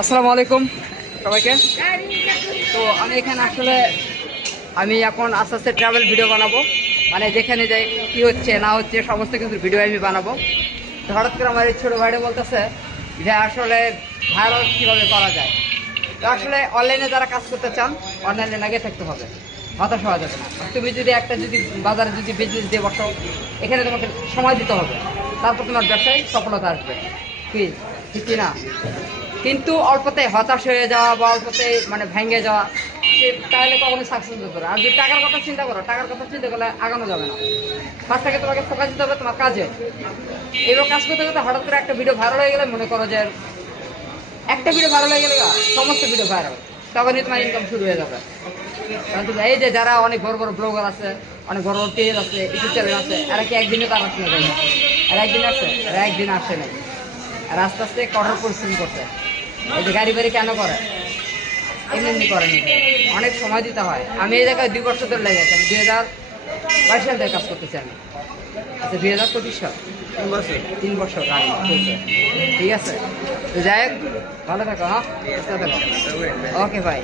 আসসালামু আলাইকুম সবাইকে। তো আমি এখানে আসলে আমি এখন আস্তে আস্তে ট্রাভেল ভিডিও বানাবো, মানে যেখানে যাই কি হচ্ছে না হচ্ছে সমস্ত কিছু ভিডিও আমি বানাবো। তো হঠাৎ করে আমার এই ছোটো ভাইটা বলতেছে যে আসলে ভাইরাল কীভাবে করা যায়। তো আসলে অনলাইনে যারা কাজ করতে চান অনলাইনে লাগিয়ে থাকতে হবে, হতাশ হওয়া যাবে না। তুমি যদি বাজারে যদি বিজনেস দিয়ে বসো, এখানে তোমাকে সময় দিতে হবে, তারপর তোমার ব্যবসায় সফলতা আসবে। ঠিক না? কিন্তু অল্পতে হতাশ হয়ে যাওয়া বা অল্পতে মানে ভেঙে যাওয়া, সে তাহলে কখনো সাকসেস হতে পারে। আর যদি টাকার কথা চিন্তা করো, টাকার কথা চিন্তা করলে আগানো যাবে না। ফার্স্ট থেকে তোমাকে ফোকাস দিতে হবে তোমার কাজে। এবার কাজ করতে করতে হঠাৎ করে একটা ভিডিও ভাইরাল হয়ে গেলে, মনে করো যে একটা ভিডিও ভাইরাল হয়ে গেলে সমস্ত ভিডিও ভাইরাল, তখনই তোমার ইনকাম শুরু হয়ে যাবে। কারণ তুমি এই যে যারা অনেক বড় বড় ব্লগার আছে, অনেক বড় বড় পেজ আছে, ইউটিউব চ্যানেল আছে, এরা কি একদিনে তার আসলে যায় না? আর একদিন আসছে, এরা একদিন আসে নাই। আর আস্তে আস্তে কঠোর পরিশ্রম করতে, এই যে গাড়ি বাড়ি কেন করে, এমনি করেনি, অনেক সময় দিতে হয়। আমি এই জায়গায় 2 বছর ধরে লেগে গেছি। আমি 2022 সাল থেকে কাজ করতেছি আমি। আচ্ছা 2025 সাল, 3 বছর গাড়ি চলছে। ঠিক আছে, তো যাই হোক, ভালো থাকো। হ্যাঁ, ওকে ভাই।